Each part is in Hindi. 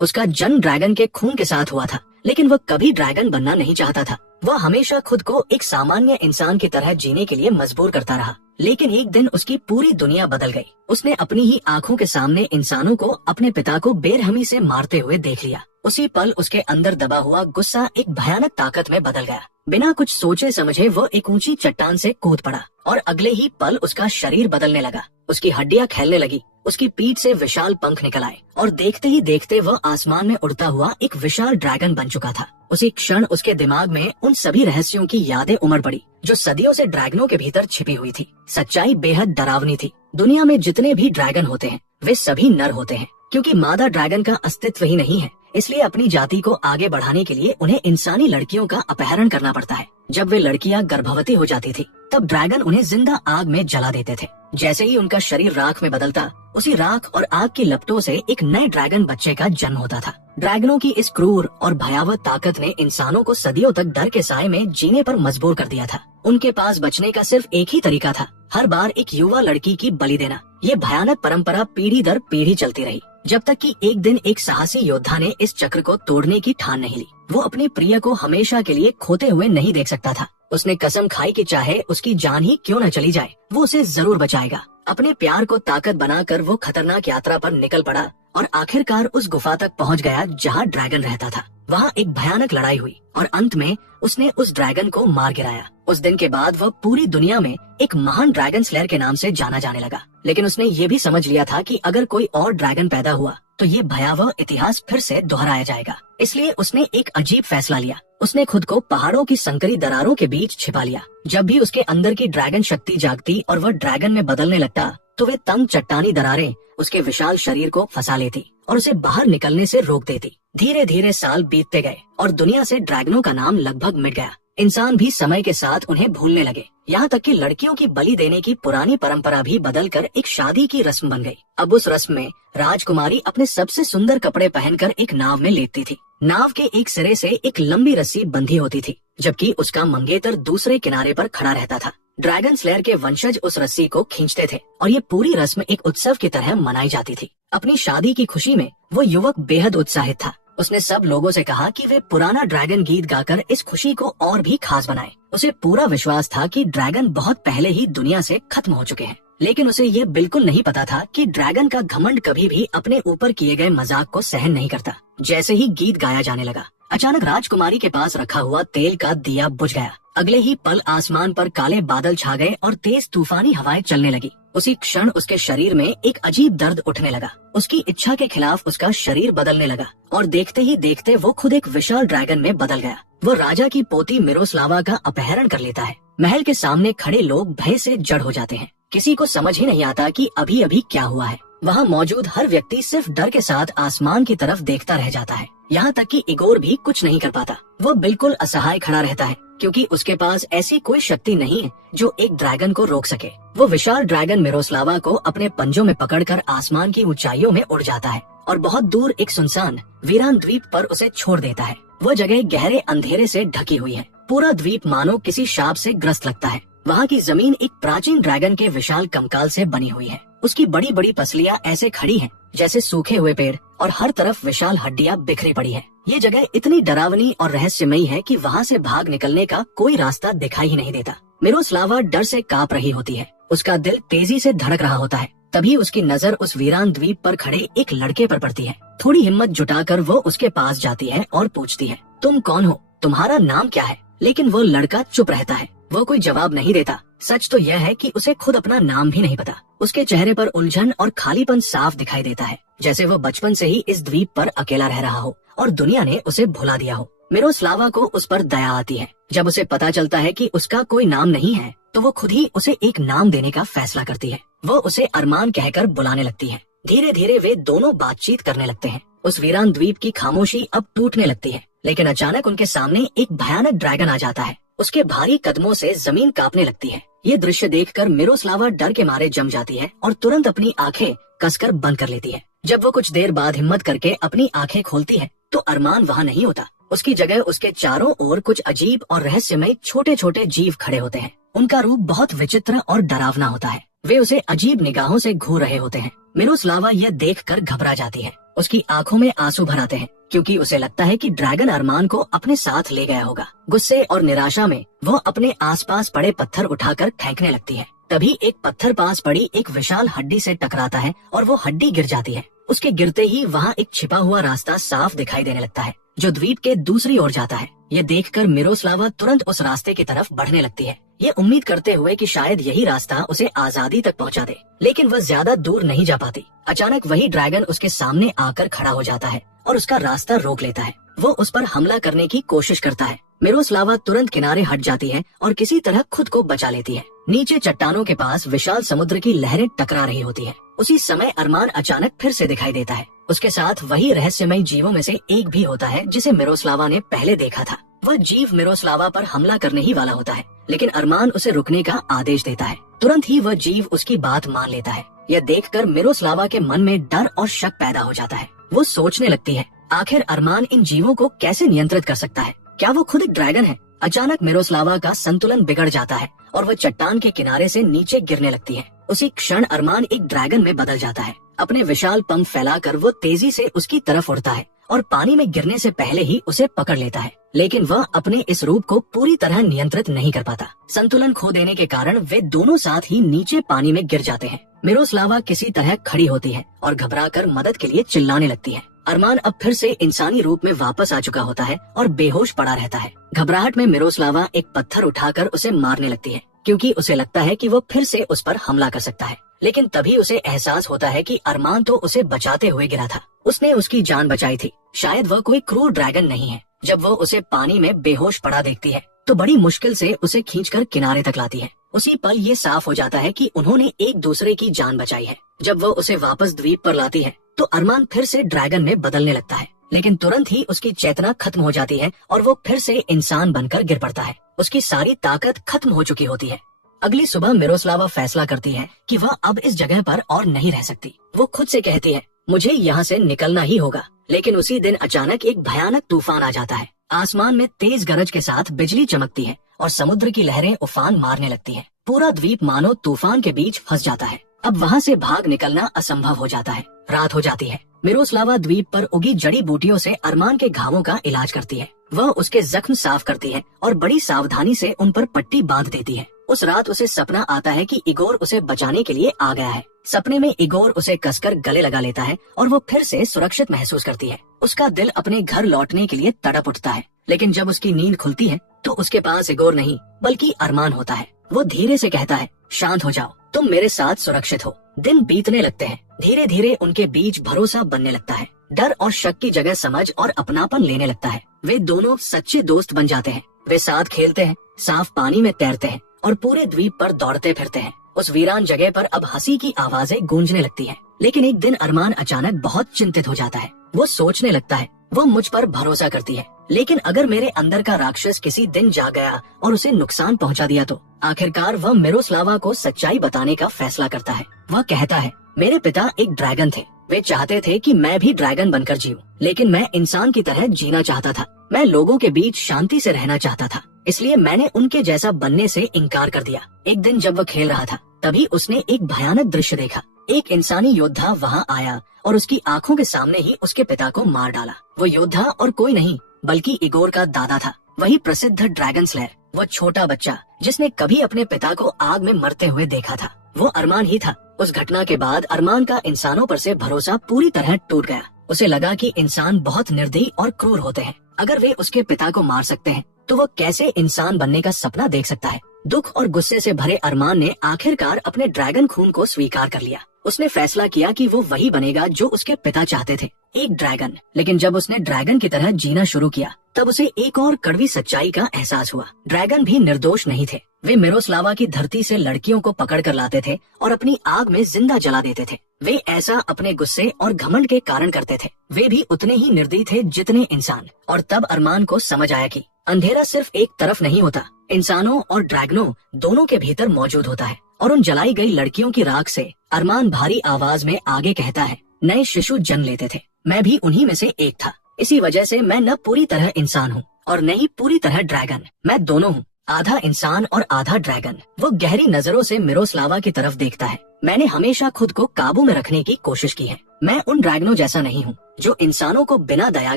उसका जन्म ड्रैगन के खून के साथ हुआ था, लेकिन वह कभी ड्रैगन बनना नहीं चाहता था। वह हमेशा खुद को एक सामान्य इंसान की तरह जीने के लिए मजबूर करता रहा। लेकिन एक दिन उसकी पूरी दुनिया बदल गई। उसने अपनी ही आंखों के सामने इंसानों को अपने पिता को बेरहमी से मारते हुए देख लिया। उसी पल उसके अंदर दबा हुआ गुस्सा एक भयानक ताकत में बदल गया। बिना कुछ सोचे समझे वो एक ऊंची चट्टान से कूद पड़ा और अगले ही पल उसका शरीर बदलने लगा। उसकी हड्डियां फैलने लगी, उसकी पीठ से विशाल पंख निकल आए और देखते ही देखते वह आसमान में उड़ता हुआ एक विशाल ड्रैगन बन चुका था। उसी क्षण उसके दिमाग में उन सभी रहस्यों की यादें उमड़ पड़ी जो सदियों से ड्रैगनों के भीतर छिपी हुई थी। सच्चाई बेहद डरावनी थी। दुनिया में जितने भी ड्रैगन होते हैं वे सभी नर होते हैं, क्योंकि मादा ड्रैगन का अस्तित्व ही नहीं है। इसलिए अपनी जाति को आगे बढ़ाने के लिए उन्हें इंसानी लड़कियों का अपहरण करना पड़ता है। जब वे लड़कियां गर्भवती हो जाती थी तब ड्रैगन उन्हें जिंदा आग में जला देते थे। जैसे ही उनका शरीर राख में बदलता, उसी राख और आग की लपटों से एक नए ड्रैगन बच्चे का जन्म होता था। ड्रैगनों की इस क्रूर और भयावह ताकत ने इंसानों को सदियों तक डर के साए में जीने पर मजबूर कर दिया था। उनके पास बचने का सिर्फ एक ही तरीका था, हर बार एक युवा लड़की की बलि देना। ये भयानक परंपरा पीढ़ी दर पीढ़ी चलती रही, जब तक कि एक दिन एक साहसी योद्धा ने इस चक्र को तोड़ने की ठान नहीं ली। वो अपने प्रिय को हमेशा के लिए खोते हुए नहीं देख सकता था। उसने कसम खाई कि चाहे उसकी जान ही क्यों न चली जाए, वो उसे जरूर बचाएगा। अपने प्यार को ताकत बनाकर वो खतरनाक यात्रा पर निकल पड़ा और आखिरकार उस गुफा तक पहुंच गया जहां ड्रैगन रहता था। वहां एक भयानक लड़ाई हुई और अंत में उसने उस ड्रैगन को मार गिराया। उस दिन के बाद वह पूरी दुनिया में एक महान ड्रैगन स्लेयर के नाम से जाना जाने लगा। लेकिन उसने ये भी समझ लिया था कि अगर कोई और ड्रैगन पैदा हुआ तो ये भयावह इतिहास फिर से दोहराया जाएगा। इसलिए उसने एक अजीब फैसला लिया। उसने खुद को पहाड़ों की संकरी दरारों के बीच छिपा लिया। जब भी उसके अंदर की ड्रैगन शक्ति जागती और वह ड्रैगन में बदलने लगता तो वे तंग चट्टानी दरारें उसके विशाल शरीर को फंसा लेती और उसे बाहर निकलने से रोक देती। धीरे धीरे साल बीतते गए और दुनिया से ड्रैगनों का नाम लगभग मिट गया। इंसान भी समय के साथ उन्हें भूलने लगे। यहाँ तक कि लड़कियों की बलि देने की पुरानी परंपरा भी बदलकर एक शादी की रस्म बन गई। अब उस रस्म में राजकुमारी अपने सबसे सुंदर कपड़े पहनकर एक नाव में लेटती थी। नाव के एक सिरे से एक लंबी रस्सी बंधी होती थी, जबकि उसका मंगेतर दूसरे किनारे पर खड़ा रहता था। ड्रैगन स्लेयर के वंशज उस रस्सी को खींचते थे और ये पूरी रस्म एक उत्सव की तरह मनाई जाती थी। अपनी शादी की खुशी में वो युवक बेहद उत्साहित था। उसने सब लोगों से कहा कि वे पुराना ड्रैगन गीत गाकर इस खुशी को और भी खास बनाएं। उसे पूरा विश्वास था कि ड्रैगन बहुत पहले ही दुनिया से खत्म हो चुके हैं, लेकिन उसे ये बिल्कुल नहीं पता था कि ड्रैगन का घमंड कभी भी अपने ऊपर किए गए मजाक को सहन नहीं करता। जैसे ही गीत गाया जाने लगा, अचानक राजकुमारी के पास रखा हुआ तेल का दिया बुझ गया। अगले ही पल आसमान पर काले बादल छा गए और तेज तूफानी हवाएं चलने लगी। उसी क्षण उसके शरीर में एक अजीब दर्द उठने लगा। उसकी इच्छा के खिलाफ उसका शरीर बदलने लगा और देखते ही देखते वो खुद एक विशाल ड्रैगन में बदल गया। वो राजा की पोती मिरोस्लावा का अपहरण कर लेता है। महल के सामने खड़े लोग भय से जड़ हो जाते हैं। किसी को समझ ही नहीं आता कि अभी अभी क्या हुआ है। वहाँ मौजूद हर व्यक्ति सिर्फ डर के साथ आसमान की तरफ देखता रह जाता है। यहाँ तक कि इगोर भी कुछ नहीं कर पाता। वो बिल्कुल असहाय खड़ा रहता है, क्योंकि उसके पास ऐसी कोई शक्ति नहीं है जो एक ड्रैगन को रोक सके। वो विशाल ड्रैगन मिरोस्लावा को अपने पंजों में पकड़कर आसमान की ऊंचाइयों में उड़ जाता है और बहुत दूर एक सुनसान वीरान द्वीप पर उसे छोड़ देता है। वो जगह गहरे अंधेरे से ढकी हुई है। पूरा द्वीप मानो किसी शाप से ग्रस्त लगता है। वहाँ की जमीन एक प्राचीन ड्रैगन के विशाल कंकाल से बनी हुई है। उसकी बड़ी बड़ी पसलियां ऐसे खड़ी हैं जैसे सूखे हुए पेड़ और हर तरफ विशाल हड्डियां बिखरी पड़ी है। ये जगह इतनी डरावनी और रहस्यमयी है कि वहाँ से भाग निकलने का कोई रास्ता दिखाई ही नहीं देता। मिरोस्लावा डर से कांप रही होती है। उसका दिल तेजी से धड़क रहा होता है। तभी उसकी नजर उस वीरान द्वीप पर खड़े एक लड़के पर पड़ती है। थोड़ी हिम्मत जुटाकर वो उसके पास जाती है और पूछती है, तुम कौन हो? तुम्हारा नाम क्या है? लेकिन वो लड़का चुप रहता है। वो कोई जवाब नहीं देता। सच तो यह है कि उसे खुद अपना नाम भी नहीं पता। उसके चेहरे पर उलझन और खालीपन साफ दिखाई देता है, जैसे वो बचपन से ही इस द्वीप पर अकेला रह रहा हो और दुनिया ने उसे भुला दिया हो। मिरोस्लावा को उस पर दया आती है। जब उसे पता चलता है कि उसका कोई नाम नहीं है तो वो खुद ही उसे एक नाम देने का फैसला करती है। वो उसे अरमान कहकर बुलाने लगती है। धीरे धीरे वे दोनों बातचीत करने लगते हैं। उस वीरान द्वीप की खामोशी अब टूटने लगती है, लेकिन अचानक उनके सामने एक भयानक ड्रैगन आ जाता है। उसके भारी कदमों से जमीन कांपने लगती है। ये दृश्य देखकर मिरोस्लावा डर के मारे जम जाती है और तुरंत अपनी आंखें कसकर बंद कर लेती है। जब वो कुछ देर बाद हिम्मत करके अपनी आंखें खोलती है तो अरमान वहाँ नहीं होता। उसकी जगह उसके चारों ओर कुछ अजीब और रहस्यमय छोटे छोटे जीव खड़े होते हैं। उनका रूप बहुत विचित्र और डरावना होता है। वे उसे अजीब निगाहों से घूर रहे होते हैं। मिरोस्लावा यह देखकर घबरा जाती है। उसकी आंखों में आंसू भर आते हैं क्योंकि उसे लगता है कि ड्रैगन अरमान को अपने साथ ले गया होगा। गुस्से और निराशा में वो अपने आसपास पड़े पत्थर उठाकर फेंकने लगती है। तभी एक पत्थर पास पड़ी एक विशाल हड्डी से टकराता है और वो हड्डी गिर जाती है। उसके गिरते ही वहाँ एक छिपा हुआ रास्ता साफ दिखाई देने लगता है जो द्वीप के दूसरी ओर जाता है। ये देखकर मिरोस्लावा तुरंत उस रास्ते की तरफ बढ़ने लगती है, ये उम्मीद करते हुए कि शायद यही रास्ता उसे आजादी तक पहुंचा दे। लेकिन वह ज्यादा दूर नहीं जा पाती। अचानक वही ड्रैगन उसके सामने आकर खड़ा हो जाता है और उसका रास्ता रोक लेता है। वो उस पर हमला करने की कोशिश करता है। मिरोस्लावा तुरंत किनारे हट जाती है और किसी तरह खुद को बचा लेती है। नीचे चट्टानों के पास विशाल समुद्र की लहरें टकरा रही होती है। उसी समय अरमान अचानक फिर से दिखाई देता है। उसके साथ वही रहस्यमय जीवों में से एक भी होता है जिसे मिरोस्लावा ने पहले देखा था। वह जीव मिरोस्लावा पर हमला करने ही वाला होता है, लेकिन अरमान उसे रुकने का आदेश देता है। तुरंत ही वह जीव उसकी बात मान लेता है। यह देखकर मिरोस्लावा के मन में डर और शक पैदा हो जाता है। वो सोचने लगती है, आखिर अरमान इन जीवों को कैसे नियंत्रित कर सकता है? क्या वो खुद एक ड्रैगन है? अचानक मिरोस्लावा का संतुलन बिगड़ जाता है और वह चट्टान के किनारे से नीचे गिरने लगती है। उसी क्षण अरमान एक ड्रैगन में बदल जाता है। अपने विशाल पंख फैलाकर वो तेजी से उसकी तरफ उड़ता है और पानी में गिरने से पहले ही उसे पकड़ लेता है। लेकिन वह अपने इस रूप को पूरी तरह नियंत्रित नहीं कर पाता। संतुलन खो देने के कारण वे दोनों साथ ही नीचे पानी में गिर जाते हैं। मिरोस्लावा किसी तरह खड़ी होती है और घबराकर मदद के लिए चिल्लाने लगती है। अरमान अब फिर से इंसानी रूप में वापस आ चुका होता है और बेहोश पड़ा रहता है। घबराहट में मिरोस्लावा एक पत्थर उठाकर उसे मारने लगती है क्योंकि उसे लगता है कि वो फिर से उस पर हमला कर सकता है। लेकिन तभी उसे एहसास होता है कि अरमान तो उसे बचाते हुए गिरा था। उसने उसकी जान बचाई थी। शायद वह कोई क्रूर ड्रैगन नहीं है। जब वो उसे पानी में बेहोश पड़ा देखती है तो बड़ी मुश्किल से उसे खींचकर किनारे तक लाती है। उसी पल ये साफ हो जाता है कि उन्होंने एक दूसरे की जान बचाई है। जब वो उसे वापस द्वीप पर लाती है तो अरमान फिर से ड्रैगन में बदलने लगता है, लेकिन तुरंत ही उसकी चेतना खत्म हो जाती है और वो फिर से इंसान बनकर गिर पड़ता है। उसकी सारी ताकत खत्म हो चुकी होती है। अगली सुबह मिरोस्लावा फैसला करती है कि वह अब इस जगह पर और नहीं रह सकती। वो खुद से कहती है, मुझे यहाँ से निकलना ही होगा। लेकिन उसी दिन अचानक एक भयानक तूफान आ जाता है। आसमान में तेज गरज के साथ बिजली चमकती है और समुद्र की लहरें उफान मारने लगती हैं। पूरा द्वीप मानो तूफान के बीच फंस जाता है। अब वहाँ से भाग निकलना असंभव हो जाता है। रात हो जाती है। मिरोस्लावा द्वीप पर उगी जड़ी बूटियों से अरमान के घावों का इलाज करती है। वह उसके जख्म साफ करती है और बड़ी सावधानी से उन पर पट्टी बांध देती है। उस रात उसे सपना आता है कि इगोर उसे बचाने के लिए आ गया है। सपने में इगोर उसे कसकर गले लगा लेता है और वो फिर से सुरक्षित महसूस करती है। उसका दिल अपने घर लौटने के लिए तड़प उठता है। लेकिन जब उसकी नींद खुलती है तो उसके पास इगोर नहीं बल्कि अरमान होता है। वो धीरे से कहता है, शांत हो जाओ, तुम मेरे साथ सुरक्षित हो। दिन बीतने लगते हैं। धीरे धीरे उनके बीच भरोसा बनने लगता है। डर और शक की जगह समझ और अपनापन लेने लगता है। वे दोनों सच्चे दोस्त बन जाते हैं। वे साथ खेलते हैं, साफ पानी में तैरते हैं और पूरे द्वीप पर दौड़ते फिरते हैं। उस वीरान जगह पर अब हंसी की आवाजें गूंजने लगती हैं। लेकिन एक दिन अरमान अचानक बहुत चिंतित हो जाता है। वो सोचने लगता है, वो मुझ पर भरोसा करती है, लेकिन अगर मेरे अंदर का राक्षस किसी दिन जाग गया और उसे नुकसान पहुंचा दिया तो? आखिरकार वह मिरोस्लावा को सच्चाई बताने का फैसला करता है। वह कहता है, मेरे पिता एक ड्रैगन थे। वे चाहते थे कि मैं भी ड्रैगन बनकर जीऊं, लेकिन मैं इंसान की तरह जीना चाहता था। मैं लोगों के बीच शांति से रहना चाहता था, इसलिए मैंने उनके जैसा बनने से इनकार कर दिया। एक दिन जब वह खेल रहा था तभी उसने एक भयानक दृश्य देखा। एक इंसानी योद्धा वहाँ आया और उसकी आंखों के सामने ही उसके पिता को मार डाला। वो योद्धा और कोई नहीं बल्कि इगोर का दादा था, वही प्रसिद्ध ड्रैगन स्लेयर। वो छोटा बच्चा जिसने कभी अपने पिता को आग में मरते हुए देखा था, वो अरमान ही था। उस घटना के बाद अरमान का इंसानों पर से भरोसा पूरी तरह टूट गया। उसे लगा कि इंसान बहुत निर्दयी और क्रूर होते हैं। अगर वे उसके पिता को मार सकते हैं तो वो कैसे इंसान बनने का सपना देख सकता है। दुख और गुस्से से भरे अरमान ने आखिरकार अपने ड्रैगन खून को स्वीकार कर लिया। उसने फैसला किया कि वो वही बनेगा जो उसके पिता चाहते थे, एक ड्रैगन। लेकिन जब उसने ड्रैगन की तरह जीना शुरू किया तब उसे एक और कड़वी सच्चाई का एहसास हुआ। ड्रैगन भी निर्दोष नहीं थे। वे मिरोस्लावा की धरती से लड़कियों को पकड़ कर लाते थे और अपनी आग में जिंदा जला देते थे। वे ऐसा अपने गुस्से और घमंड के कारण करते थे। वे भी उतने ही निर्दयी थे जितने इंसान। और तब अरमान को समझ आया कि अंधेरा सिर्फ एक तरफ नहीं होता, इंसानों और ड्रैगनों दोनों के भीतर मौजूद होता है। और उन जलाई गई लड़कियों की राख से अरमान भारी आवाज में आगे कहता है, नए शिशु जन्म लेते थे, मैं भी उन्हीं में से एक था। इसी वजह से मैं न पूरी तरह इंसान हूँ और न ही पूरी तरह ड्रैगन। मैं दोनों हूँ, आधा इंसान और आधा ड्रैगन। वो गहरी नजरों से मिरोस्लावा की तरफ देखता है। मैंने हमेशा खुद को काबू में रखने की कोशिश की है। मैं उन ड्रैगनों जैसा नहीं हूँ जो इंसानों को बिना दया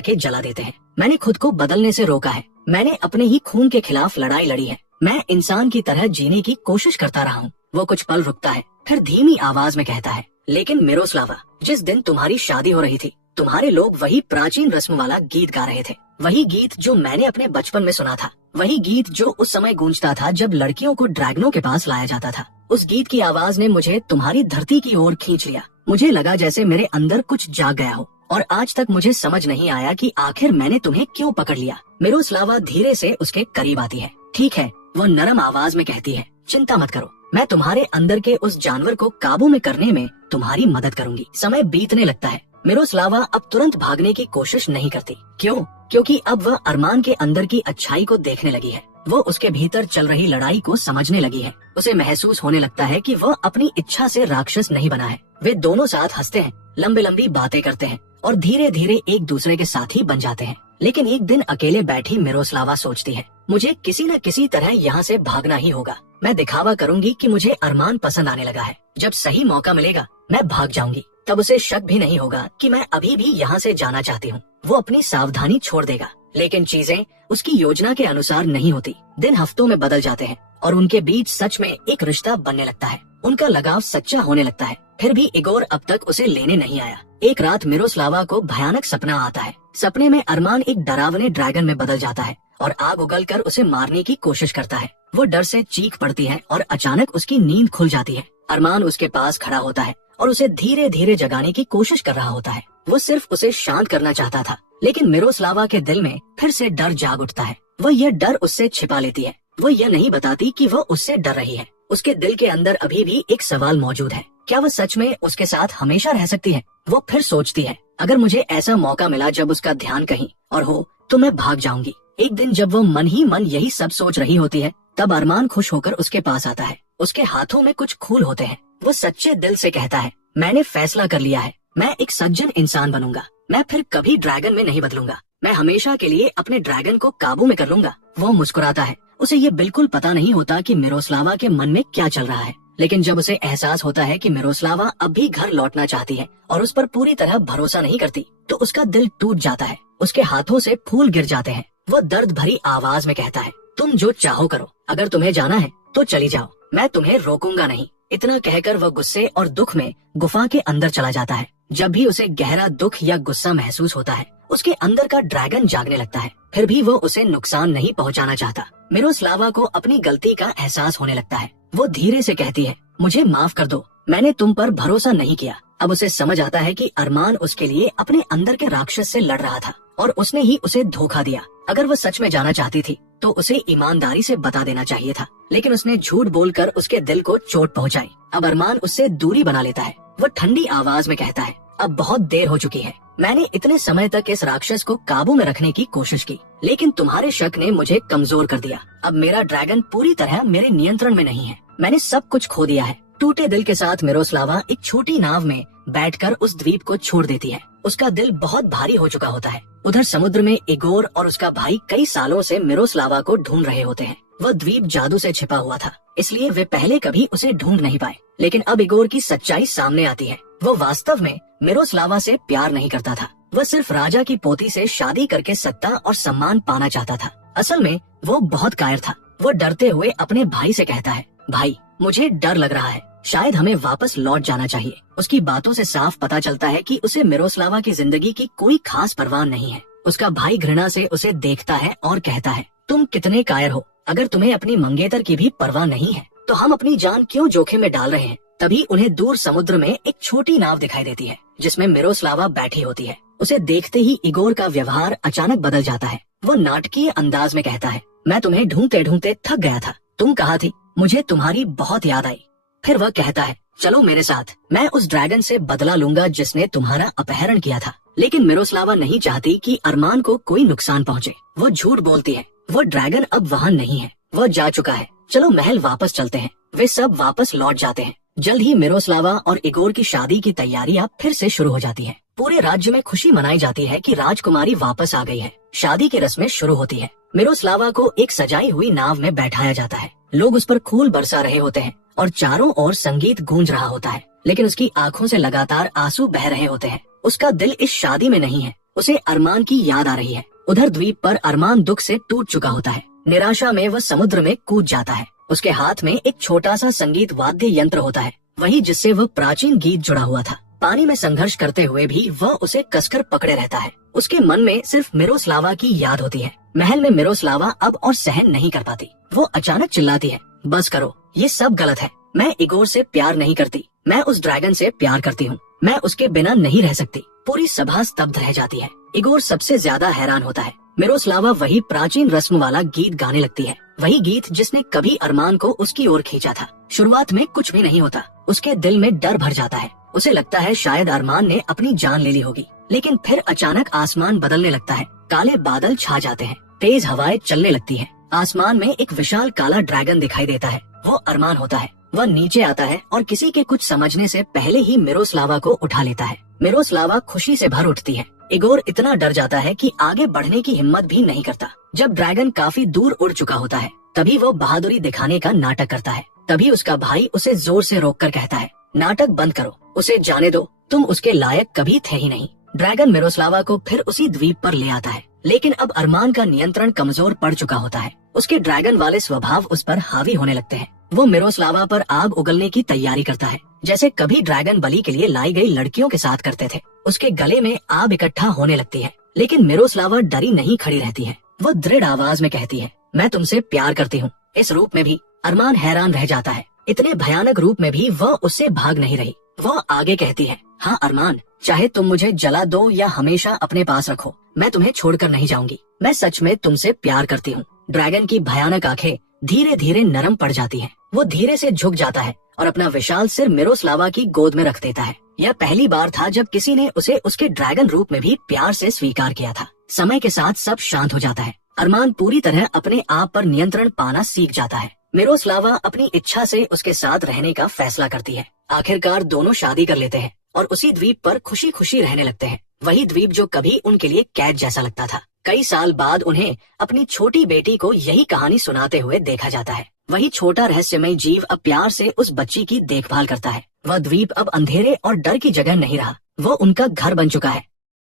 के जला देते हैं। मैंने खुद को बदलने से रोका है। मैंने अपने ही खून के खिलाफ लड़ाई लड़ी है। मैं इंसान की तरह जीने की कोशिश करता रहा हूँ। वो कुछ पल रुकता है, फिर धीमी आवाज में कहता है, लेकिन मिरोस्लावा, जिस दिन तुम्हारी शादी हो रही थी, तुम्हारे लोग वही प्राचीन रस्म वाला गीत गा रहे थे। वही गीत जो मैंने अपने बचपन में सुना था। वही गीत जो उस समय गूंजता था जब लड़कियों को ड्रैगनों के पास लाया जाता था। उस गीत की आवाज ने मुझे तुम्हारी धरती की ओर खींच लिया। मुझे लगा जैसे मेरे अंदर कुछ जाग गया हो, और आज तक मुझे समझ नहीं आया कि आखिर मैंने तुम्हें क्यों पकड़ लिया। मिरोस्लावा धीरे से उसके करीब आती है। ठीक है, वो नरम आवाज में कहती है, चिंता मत करो, मैं तुम्हारे अंदर के उस जानवर को काबू में करने में तुम्हारी मदद करूंगी। समय बीतने लगता है। मिरोस्लावा अब तुरंत भागने की कोशिश नहीं करती। क्यों? क्योंकि अब वह अरमान के अंदर की अच्छाई को देखने लगी है। वो उसके भीतर चल रही लड़ाई को समझने लगी है। उसे महसूस होने लगता है कि वह अपनी इच्छा से राक्षस नहीं बना है। वे दोनों साथ हंसते हैं, लंबी लंबी बातें करते हैं और धीरे धीरे एक दूसरे के साथी बन जाते हैं। लेकिन एक दिन अकेले बैठी मिरोस्लावा सोचती है, मुझे किसी न किसी तरह यहाँ से भागना ही होगा। मैं दिखावा करूंगी कि मुझे अरमान पसंद आने लगा है। जब सही मौका मिलेगा मैं भाग जाऊंगी। तब उसे शक भी नहीं होगा कि मैं अभी भी यहाँ से जाना चाहती हूँ। वो अपनी सावधानी छोड़ देगा। लेकिन चीजें उसकी योजना के अनुसार नहीं होती। दिन हफ्तों में बदल जाते हैं और उनके बीच सच में एक रिश्ता बनने लगता है। उनका लगाव सच्चा होने लगता है। फिर भी इगोर अब तक उसे लेने नहीं आया। एक रात मिरोस्लावा को भयानक सपना आता है। सपने में अरमान एक डरावने ड्रैगन में बदल जाता है और आग उगलकर उसे मारने की कोशिश करता है। वो डर से चीख पड़ती है और अचानक उसकी नींद खुल जाती है। अरमान उसके पास खड़ा होता है और उसे धीरे धीरे जगाने की कोशिश कर रहा होता है। वो सिर्फ उसे शांत करना चाहता था, लेकिन मिरोस्लावा के दिल में फिर से डर जाग उठता है। वह यह डर उससे छिपा लेती है। वो यह नहीं बताती कि वह उससे डर रही है। उसके दिल के अंदर अभी भी एक सवाल मौजूद है, क्या वह सच में उसके साथ हमेशा रह सकती है? वो फिर सोचती है, अगर मुझे ऐसा मौका मिला जब उसका ध्यान कहीं और हो तो मैं भाग जाऊंगी। एक दिन जब वो मन ही मन यही सब सोच रही होती है, तब अरमान खुश होकर उसके पास आता है। उसके हाथों में कुछ फूल होते हैं। वो सच्चे दिल से कहता है, मैंने फैसला कर लिया है, मैं एक सज्जन इंसान बनूंगा। मैं फिर कभी ड्रैगन में नहीं बदलूंगा। मैं हमेशा के लिए अपने ड्रैगन को काबू में कर लूंगा। वो मुस्कुराता है। उसे ये बिल्कुल पता नहीं होता कि मिरोस्लावा के मन में क्या चल रहा है। लेकिन जब उसे एहसास होता है कि मिरोस्लावा अब भी घर लौटना चाहती है और उस पर पूरी तरह भरोसा नहीं करती, तो उसका दिल टूट जाता है। उसके हाथों से फूल गिर जाते हैं। वो दर्द भरी आवाज में कहता है, तुम जो चाहो करो, अगर तुम्हें जाना है तो चली जाओ, मैं तुम्हें रोकूंगा नहीं। इतना कहकर वह गुस्से और दुख में गुफा के अंदर चला जाता है। जब भी उसे गहरा दुख या गुस्सा महसूस होता है, उसके अंदर का ड्रैगन जागने लगता है। फिर भी वो उसे नुकसान नहीं पहुंचाना चाहता। मिरोस्लावा को अपनी गलती का एहसास होने लगता है। वो धीरे से कहती है, मुझे माफ कर दो, मैंने तुम पर भरोसा नहीं किया। अब उसे समझ आता है कि अरमान उसके लिए अपने अंदर के राक्षस से लड़ रहा था और उसने ही उसे धोखा दिया। अगर वो सच में जाना चाहती थी तो उसे ईमानदारी से बता देना चाहिए था, लेकिन उसने झूठ बोलकर उसके दिल को चोट पहुंचाई। अब अरमान उससे दूरी बना लेता है। वो ठंडी आवाज में कहता है, अब बहुत देर हो चुकी है। मैंने इतने समय तक इस राक्षस को काबू में रखने की कोशिश की, लेकिन तुम्हारे शक ने मुझे कमजोर कर दिया। अब मेरा ड्रैगन पूरी तरह मेरे नियंत्रण में नहीं है। मैंने सब कुछ खो दिया है। टूटे दिल के साथ मिरोस्लावा एक छोटी नाव में बैठकर उस द्वीप को छोड़ देती है। उसका दिल बहुत भारी हो चुका होता है। उधर समुद्र में इगोर और उसका भाई कई सालों से मिरोस्लावा को ढूंढ रहे होते हैं। वह द्वीप जादू से छिपा हुआ था, इसलिए वे पहले कभी उसे ढूंढ नहीं पाए। लेकिन अब इगोर की सच्चाई सामने आती है। वो वास्तव में मिरोस्लावा से प्यार नहीं करता था। वह सिर्फ राजा की पोती से शादी करके सत्ता और सम्मान पाना चाहता था। असल में वो बहुत कायर था। वो डरते हुए अपने भाई से कहता है, भाई मुझे डर लग रहा है, शायद हमें वापस लौट जाना चाहिए। उसकी बातों से साफ पता चलता है कि उसे मिरोस्लावा की जिंदगी की कोई खास परवाह नहीं है। उसका भाई घृणा से उसे देखता है और कहता है, तुम कितने कायर हो। अगर तुम्हें अपनी मंगेतर की भी परवाह नहीं है तो हम अपनी जान क्यों जोखिम में डाल रहे हैं। तभी उन्हें दूर समुद्र में एक छोटी नाव दिखाई देती है जिसमें मिरोस्लावा बैठी होती है। उसे देखते ही इगोर का व्यवहार अचानक बदल जाता है। वो नाटकीय अंदाज में कहता है, मैं तुम्हें ढूंढते ढूंढते थक गया था। तुम कहाँ थी? मुझे तुम्हारी बहुत याद आई। फिर वह कहता है, चलो मेरे साथ, मैं उस ड्रैगन से बदला लूंगा जिसने तुम्हारा अपहरण किया था। लेकिन मिरोस्लावा नहीं चाहती कि अरमान को कोई नुकसान पहुँचे। वो झूठ बोलती है। वो ड्रैगन अब वहाँ नहीं है, वो जा चुका है। चलो महल वापस चलते हैं। वे सब वापस लौट जाते हैं। जल्द ही मिरोस्लावा और इगोर की शादी की तैयारियां फिर से शुरू हो जाती हैं। पूरे राज्य में खुशी मनाई जाती है कि राजकुमारी वापस आ गई है। शादी की रस्में शुरू होती है। मिरोस्लावा को एक सजाई हुई नाव में बैठाया जाता है। लोग उस पर फूल बरसा रहे होते हैं और चारों ओर संगीत गूंज रहा होता है, लेकिन उसकी आंखों से लगातार आंसू बह रहे होते हैं। उसका दिल इस शादी में नहीं है, उसे अरमान की याद आ रही है। उधर द्वीप पर अरमान दुख से टूट चुका होता है। निराशा में वह समुद्र में कूद जाता है। उसके हाथ में एक छोटा सा संगीत वाद्य यंत्र होता है, वही जिससे वह प्राचीन गीत जुड़ा हुआ था। पानी में संघर्ष करते हुए भी वह उसे कसकर पकड़े रहता है। उसके मन में सिर्फ मिरोस्लावा की याद होती है। महल में मिरोस्लावा अब और सहन नहीं कर पाती। वो अचानक चिल्लाती है, बस करो, ये सब गलत है। मैं इगोर से प्यार नहीं करती, मैं उस ड्रैगन से प्यार करती हूँ। मैं उसके बिना नहीं रह सकती। पूरी सभा स्तब्ध रह जाती है। इगोर सबसे ज्यादा हैरान होता है। मिरोस्लावा वही प्राचीन रस्म वाला गीत गाने लगती है, वही गीत जिसने कभी अरमान को उसकी ओर खींचा था। शुरुआत में कुछ भी नहीं होता। उसके दिल में डर भर जाता है। उसे लगता है शायद अरमान ने अपनी जान ले ली होगी। लेकिन फिर अचानक आसमान बदलने लगता है। काले बादल छा जाते हैं, तेज हवाएं चलने लगती हैं। आसमान में एक विशाल काला ड्रैगन दिखाई देता है। वो अरमान होता है। वह नीचे आता है और किसी के कुछ समझने से पहले ही मिरोस्लावा को उठा लेता है। मिरोस्लावा खुशी से भर उठती है। इगोर इतना डर जाता है कि आगे बढ़ने की हिम्मत भी नहीं करता। जब ड्रैगन काफी दूर उड़ चुका होता है, तभी वो बहादुरी दिखाने का नाटक करता है। तभी उसका भाई उसे जोर से रोककर कहता है, नाटक बंद करो, उसे जाने दो, तुम उसके लायक कभी थे ही नहीं। ड्रैगन मिरोस्लावा को फिर उसी द्वीप पर ले आता है, लेकिन अब अरमान का नियंत्रण कमजोर पड़ चुका होता है। उसके ड्रैगन वाले स्वभाव उस पर हावी होने लगते हैं। वो मिरोस्लावा पर आग उगलने की तैयारी करता है, जैसे कभी ड्रैगन बलि के लिए लाई गई लड़कियों के साथ करते थे। उसके गले में आग इकट्ठा होने लगती है, लेकिन मिरोस्लावा डरी नहीं खड़ी रहती है। वो दृढ़ आवाज में कहती है, मैं तुमसे प्यार करती हूँ। इस रूप में भी अरमान हैरान रह जाता है। इतने भयानक रूप में भी वह उससे भाग नहीं रही। वह आगे कहती है, हाँ अरमान, चाहे तुम मुझे जला दो या हमेशा अपने पास रखो, मैं तुम्हें छोड़कर नहीं जाऊंगी। मैं सच में तुमसे प्यार करती हूँ। ड्रैगन की भयानक आंखें धीरे धीरे नरम पड़ जाती हैं। वो धीरे से झुक जाता है और अपना विशाल सिर मिरोस्लावा की गोद में रख देता है। यह पहली बार था जब किसी ने उसे उसके ड्रैगन रूप में भी प्यार से स्वीकार किया था। समय के साथ सब शांत हो जाता है। अरमान पूरी तरह अपने आप पर नियंत्रण पाना सीख जाता है। मिरोस्लावा अपनी इच्छा से उसके साथ रहने का फैसला करती है। आखिरकार दोनों शादी कर लेते हैं और उसी द्वीप पर खुशी खुशी रहने लगते हैं। वही द्वीप जो कभी उनके लिए कैद जैसा लगता था। कई साल बाद उन्हें अपनी छोटी बेटी को यही कहानी सुनाते हुए देखा जाता है। वही छोटा रहस्यमय जीव अब प्यार से उस बच्ची की देखभाल करता है। वह द्वीप अब अंधेरे और डर की जगह नहीं रहा, वो उनका घर बन चुका है।